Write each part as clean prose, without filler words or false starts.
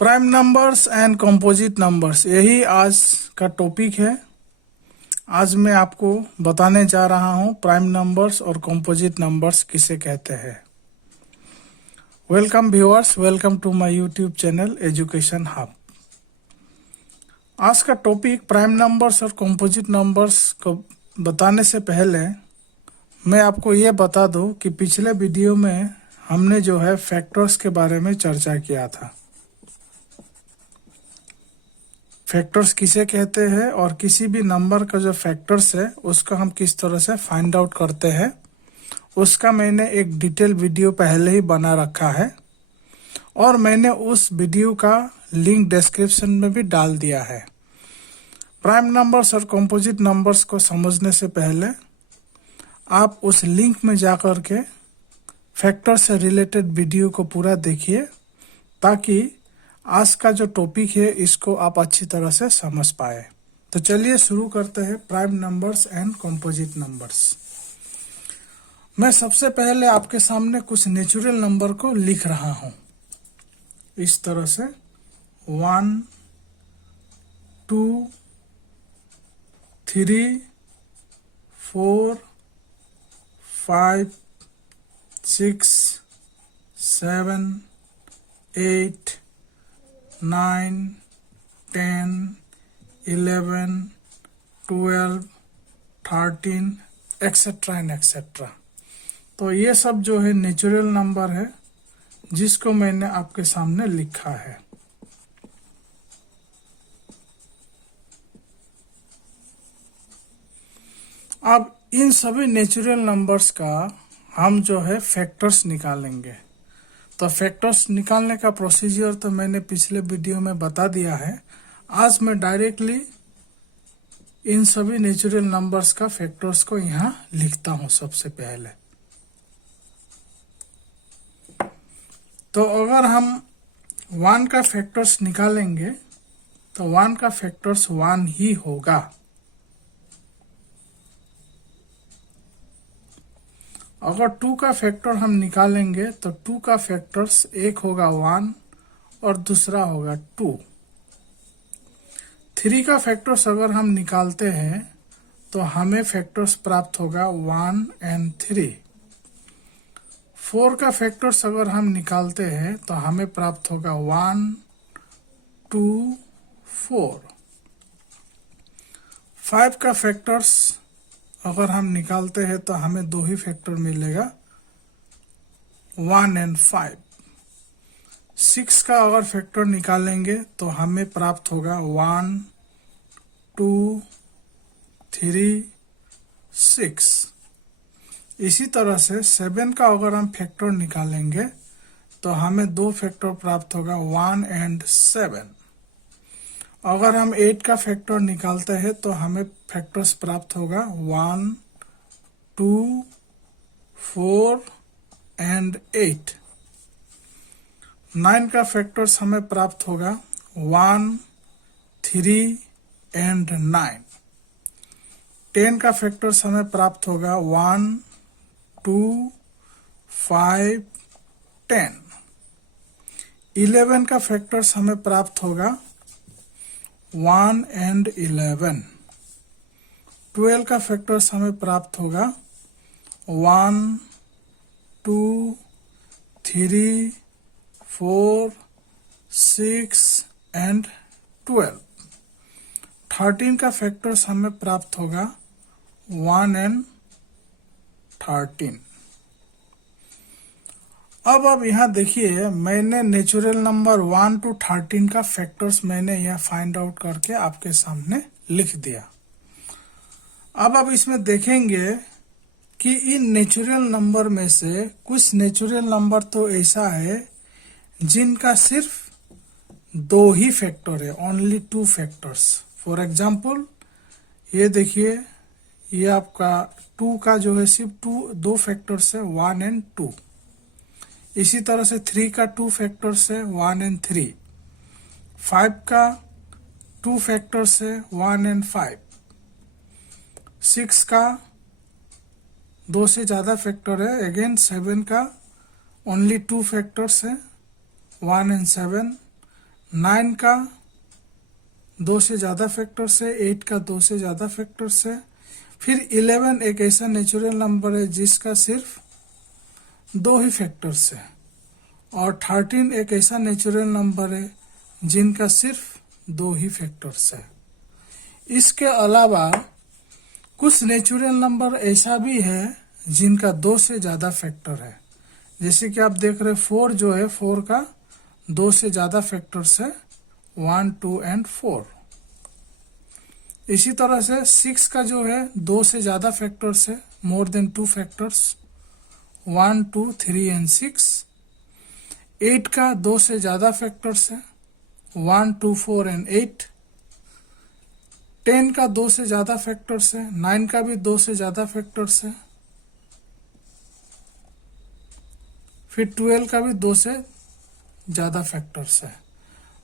Prime numbers and composite numbers, यही आज का टॉपिक है। आज मैं आपको बताने जा रहा हूं प्राइम नंबर्स और कंपोजिट नंबर्स किसे कहते हैं। Welcome viewers, welcome to my YouTube channel education hub. आज का टॉपिक प्राइम नंबर्स और कंपोजिट नंबर्स को बताने से पहले मैं आपको ये बता दूं कि पिछले वीडियो में हमने जो है फैक्टर्स के बारे में चर्चा किया था। फैक्टर्स किसे कहते हैं और किसी भी नंबर का जो फैक्टर्स है उसको हम किस तरह से फाइंड आउट करते हैं, उसका मैंने एक डिटेल वीडियो पहले ही बना रखा है और मैंने उस वीडियो का लिंक डिस्क्रिप्शन में भी डाल दिया है। प्राइम नंबर्स और कंपोजिट नंबर्स को समझने से पहले आप उस लिंक में जाकर के फैक्टर से रिलेटेड वीडियो को पूरा देखिए, ताकि आज का जो टॉपिक है इसको आप अच्छी तरह से समझ पाए। तो चलिए शुरू करते हैं prime numbers and composite numbers. मैं सबसे पहले आपके सामने कुछ नेचुरल नंबर को लिख रहा हूं इस तरह से 1 2 3 4 5 6 7 8 9 10 11 12 13 एक्सेट्रा एंड एक्सेट्रा। तो ये सब जो है नेचुरल नंबर है जिसको मैंने आपके सामने लिखा है। अब इन सभी नेचुरल नंबर्स का हम जो है फैक्टर्स निकालेंगे। तो फैक्टर्स निकालने का प्रोसीजर तो मैंने पिछले वीडियो में बता दिया है। आज मैं डायरेक्टली इन सभी नेचुरल नंबर्स का फैक्टर्स को यहाँ लिखता हूँ सबसे पहले। तो अगर हम 1 का फैक्टर्स निकालेंगे तो 1 का फैक्टर्स 1 ही होगा। अगर 2 का फैक्टर हम निकालेंगे तो 2 का फैक्टर्स एक होगा 1 और दूसरा होगा 2। 3 का फैक्टर्स अगर हम निकालते हैं तो हमें फैक्टर्स प्राप्त होगा 1 एंड 3। 4 का फैक्टर्स अगर हम निकालते हैं तो हमें प्राप्त होगा 1 2 4। 5 का फैक्टर्स अगर हम निकालते हैं तो हमें दो ही फैक्टर मिलेगा 1 एंड 5। 6 का अगर फैक्टर निकालेंगे तो हमें प्राप्त होगा 1 2 3 6। इसी तरह से 7 का अगर हम फैक्टर निकालेंगे तो हमें दो फैक्टर प्राप्त होगा 1 एंड 7। अगर हम 8 का फैक्टर निकालते हैं तो हमें फैक्टर्स प्राप्त होगा 1 2 4 एंड 8। 9 का फैक्टर्स हमें प्राप्त होगा 1 3 एंड 9। 10 का फैक्टर्स हमें प्राप्त होगा 1 2 5 10। 11 का फैक्टर्स हमें प्राप्त होगा 1 एंड 11। 12 का फैक्टर्स हमें प्राप्त होगा 1 2 3 4 6 एंड 12। 13 का फैक्टर्स हमें प्राप्त होगा 1 एंड 13। अब यहाँ देखिए, मैंने नेचुरल नंबर 1 to 13 का फैक्टर्स मैंने यहाँ फाइंड आउट करके आपके सामने लिख दिया। अब आप इसमें देखेंगे कि इन नेचुरल नंबर में से कुछ नेचुरल नंबर तो ऐसा है जिनका सिर्फ दो ही फैक्टर है, ओनली 2 फैक्टर्स। फॉर एग्जाम्पल ये देखिए, ये आपका 2 का जो है सिर्फ दो फैक्टर्स है 1 एंड 2। इसी तरह से 3 का 2 फैक्टर्स है 1 एंड 3। 5 का 2 फैक्टर्स है 1 एंड 5। 6 का 2 से ज़्यादा फैक्टर है, अगेन 7 का ओनली 2 फैक्टर्स है 1 एंड 7। 9 का 2 से ज़्यादा फैक्टर्स है, 8 का 2 से ज़्यादा फैक्टर्स है। फिर 11 एक ऐसा नेचुरल नंबर है जिसका सिर्फ 2 ही फैक्टर्स है, और 13 एक ऐसा नेचुरल नंबर है जिनका सिर्फ 2 ही फैक्टर्स है। इसके अलावा कुछ नेचुरल नंबर ऐसा भी है जिनका 2 से ज़्यादा फैक्टर है, जैसे कि आप देख रहे 4 जो है, 4 का 2 से ज़्यादा फैक्टर्स है, 1, 2 एंड 4। इसी तरह से 6 का जो है 2 से ज़्यादा फैक्टर्स है, मोर देन 2 फैक्टर्स, 1, 2, 3 एंड 6। 8 का 2 से ज़्यादा फैक्टर्स है, 1, 2, 4 एंड 8। 10 का 2 से ज़्यादा फैक्टर्स है, 9 का भी 2 से ज़्यादा फैक्टर्स है, फिर 12 का भी 2 से ज़्यादा फैक्टर्स है।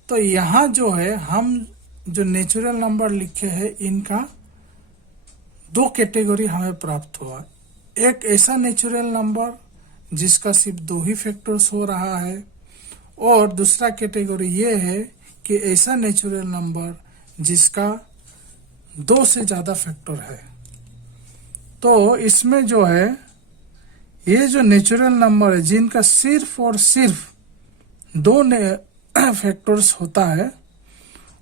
तो यहाँ जो है हम जो नेचुरल नंबर लिखे हैं इनका 2 कैटेगरी हमें प्राप्त हुआ। एक ऐसा नेचुरल नंबर जिसका सिर्फ 2 ही फैक्टर्स हो रहा है, और दूसरा कैटेगरी ये है कि ऐसा नेचुरल नंबर जिसका 2 से ज़्यादा फैक्टर है। तो इसमें जो है ये जो नेचुरल नंबर है जिनका सिर्फ और सिर्फ 2 फैक्टर्स होता है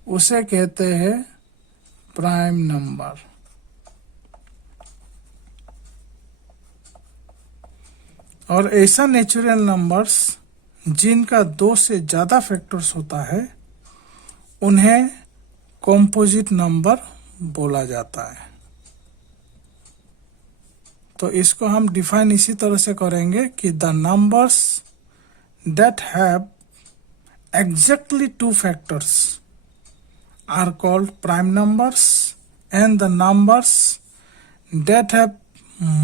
उसे कहते हैं प्राइम नंबर। और ऐसा नेचुरल नंबर्स जिनका 2 से ज़्यादा फैक्टर्स होता है उन्हें कॉम्पोजिट नंबर बोला जाता है। तो इसको हम डिफाइन इसी तरह से करेंगे कि the numbers that have exactly 2 factors are called prime numbers, and the numbers that have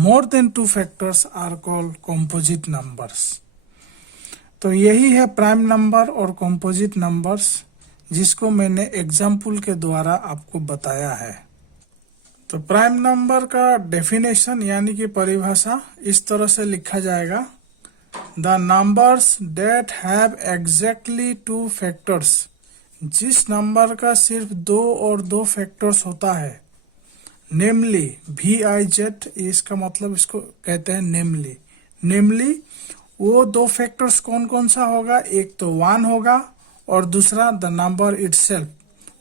more than 2 factors are called composite numbers। तो यही है प्राइम नंबर और composite नंबर्स, जिसको मैंने एग्जाम्पल के द्वारा आपको बताया है। तो प्राइम नंबर का डेफिनेशन यानी कि परिभाषा इस तरह से लिखा जाएगा, the numbers that have exactly 2 factors, जिस नंबर का सिर्फ 2 और 2 फैक्टर्स होता है, नेमली VIZ, इसका मतलब इसको कहते हैं नेमली वो 2 फैक्टर्स कौन कौन सा होगा, एक तो 1 होगा और दूसरा द नंबर इटसेल्फ,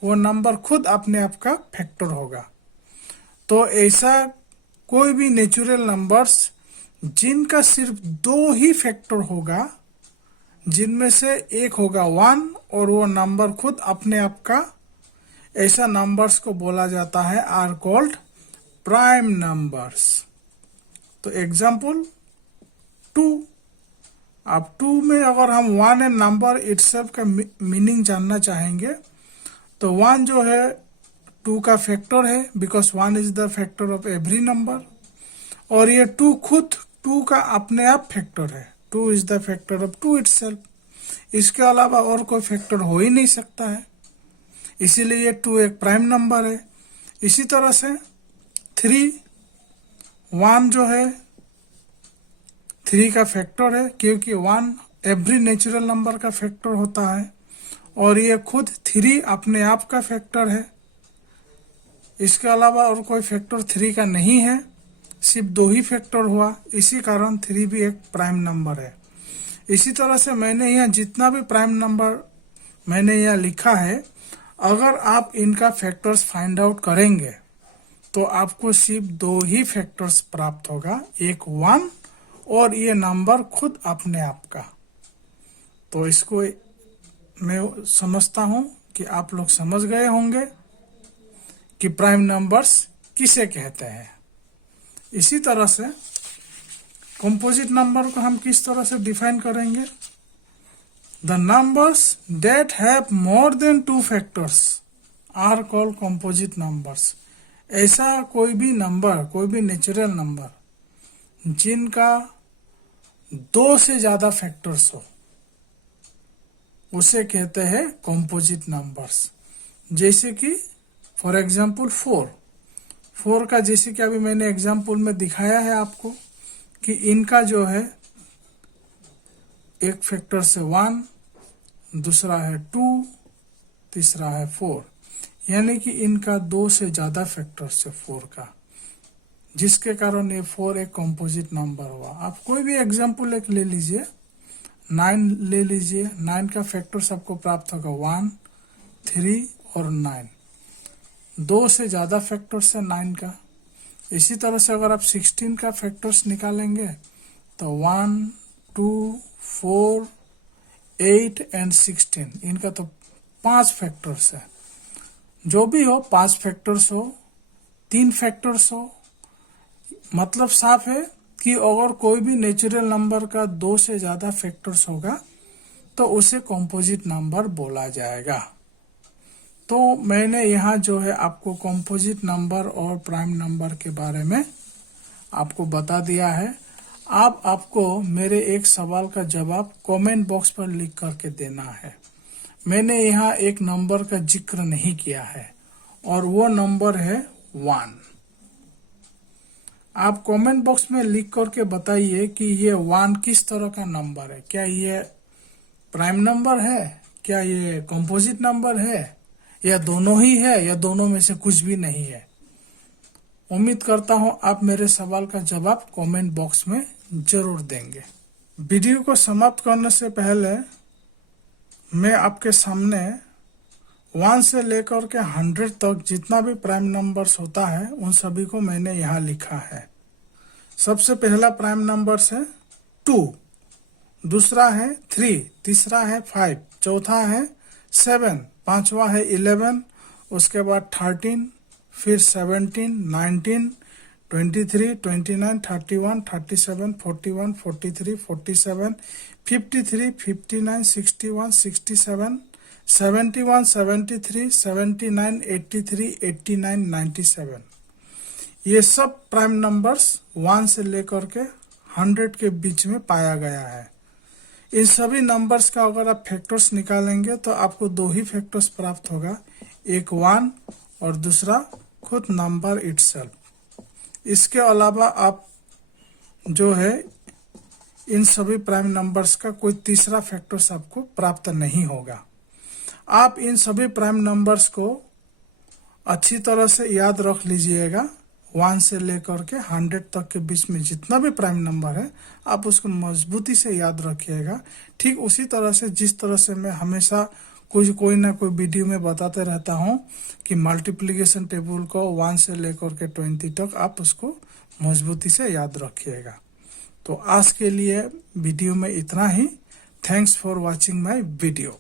वो नंबर खुद अपने आप का फैक्टर होगा। तो ऐसा कोई भी नेचुरल नंबर्स जिनका सिर्फ 2 ही फैक्टर होगा, जिनमें से एक होगा 1 और वो नंबर खुद अपने आप का, ऐसा नंबर्स को बोला जाता है आर कॉल्ड प्राइम नंबर्स। तो एग्जाम्पल 2, अब 2 में अगर हम 1 एंड नंबर इटसेल्फ का मीनिंग जानना चाहेंगे तो 1 जो है 2 का फैक्टर है, because 1 is the factor of every number, और ये 2 खुद 2 का अपने आप फैक्टर है, 2 is the factor of 2 itself. इसके अलावा और कोई फैक्टर हो ही नहीं सकता है, इसीलिए ये 2 एक प्राइम नंबर है। इसी तरह से 1 जो है 3 का फैक्टर है, क्योंकि 1 एवरी नेचुरल नंबर का फैक्टर होता है, और ये खुद 3 अपने आप का फैक्टर है। इसके अलावा और कोई फैक्टर 3 का नहीं है, सिर्फ 2 ही फैक्टर हुआ, इसी कारण 3 भी एक प्राइम नंबर है। इसी तरह से मैंने यहाँ जितना भी प्राइम नंबर मैंने यहाँ लिखा है, अगर आप इनका फैक्टर्स फाइंड आउट करेंगे तो आपको सिर्फ 2 ही फैक्टर्स प्राप्त होगा, एक 1 और ये नंबर खुद अपने आप का। तो इसको मैं समझता हूँ कि आप लोग समझ गए होंगे कि प्राइम नंबर्स किसे कहते हैं। इसी तरह से कंपोजिट नंबर को हम किस तरह से डिफाइन करेंगे, the numbers that have more than 2 factors are called composite numbers. ऐसा कोई भी नंबर, कोई भी नेचुरल नंबर जिनका 2 से ज्यादा फैक्टर्स हो उसे कहते हैं कंपोजिट नंबर्स। जैसे कि फॉर एग्जाम्पल 4 का, जैसे कि अभी मैंने एग्जाम्पल में दिखाया है आपको कि इनका जो है एक फैक्टर से 1, दूसरा है 2 तीसरा है 4, यानी कि इनका 2 से ज्यादा फैक्टर्स है 4 का, जिसके कारण ये 4 एक कंपोजिट नंबर हुआ। आप कोई भी एग्जांपल एक ले लीजिए, 9 ले लीजिए, 9 का फैक्टर्स आपको प्राप्त होगा 1, 3 और 9, 2 से ज्यादा फैक्टर्स है 9 का। इसी तरह से अगर आप 16 का फैक्टर्स निकालेंगे तो 1, 2, 4, 8 एंड 16, इनका तो 5 फैक्टर्स है। जो भी हो, 5 फैक्टर्स हो, 3 फैक्टर्स हो, मतलब साफ है कि अगर कोई भी नेचुरल नंबर का 2 से ज्यादा फैक्टर्स होगा तो उसे कंपोजिट नंबर बोला जाएगा। तो मैंने यहाँ जो है आपको कंपोजिट नंबर और प्राइम नंबर के बारे में आपको बता दिया है। अब आपको मेरे एक सवाल का जवाब कमेंट बॉक्स पर लिख करके देना है। मैंने यहाँ एक नंबर का जिक्र नहीं किया है और वो नंबर है 1। आप कमेंट बॉक्स में लिख करके बताइए कि ये 1 किस तरह का नंबर है। क्या ये प्राइम नंबर है, क्या ये कंपोजिट नंबर है, या दोनों ही है, या दोनों में से कुछ भी नहीं है। उम्मीद करता हूं आप मेरे सवाल का जवाब कमेंट बॉक्स में जरूर देंगे। वीडियो को समाप्त करने से पहले मैं आपके सामने 1 से लेकर के 100 तक जितना भी प्राइम नंबर्स होता है उन सभी को मैंने यहाँ लिखा है। सबसे पहला प्राइम नंबर्स है 2, दूसरा है 3, तीसरा है 5, चौथा है 7, पांचवा है 11, उसके बाद 13, फिर 17, 19, 23, 29, 31, 37, 41, 43, 47, 53, 59, 61, 67, 71, 73, 79, 83, 89, 97। ये सब प्राइम नंबर्स 1 से लेकर के 100 के बीच में पाया गया है। इन सभी नंबर्स का अगर आप फैक्टर्स निकालेंगे तो आपको 2 ही फैक्टर्स प्राप्त होगा, एक 1 और दूसरा खुद नंबर इटसेल्फ। इसके अलावा आप जो है इन सभी प्राइम नंबर्स का कोई तीसरा फैक्टर्स आपको प्राप्त नहीं होगा। आप इन सभी प्राइम नंबर्स को अच्छी तरह से याद रख लीजिएगा। 1 से लेकर के 100 तक के बीच में जितना भी प्राइम नंबर है आप उसको मजबूती से याद रखिएगा। ठीक उसी तरह से जिस तरह से मैं हमेशा कोई ना कोई वीडियो में बताते रहता हूं कि मल्टीप्लिकेशन टेबल को 1 से लेकर के 20 तक आप उसको मजबूती से याद रखिएगा। तो आज के लिए वीडियो में इतना ही। Thanks for watching my video.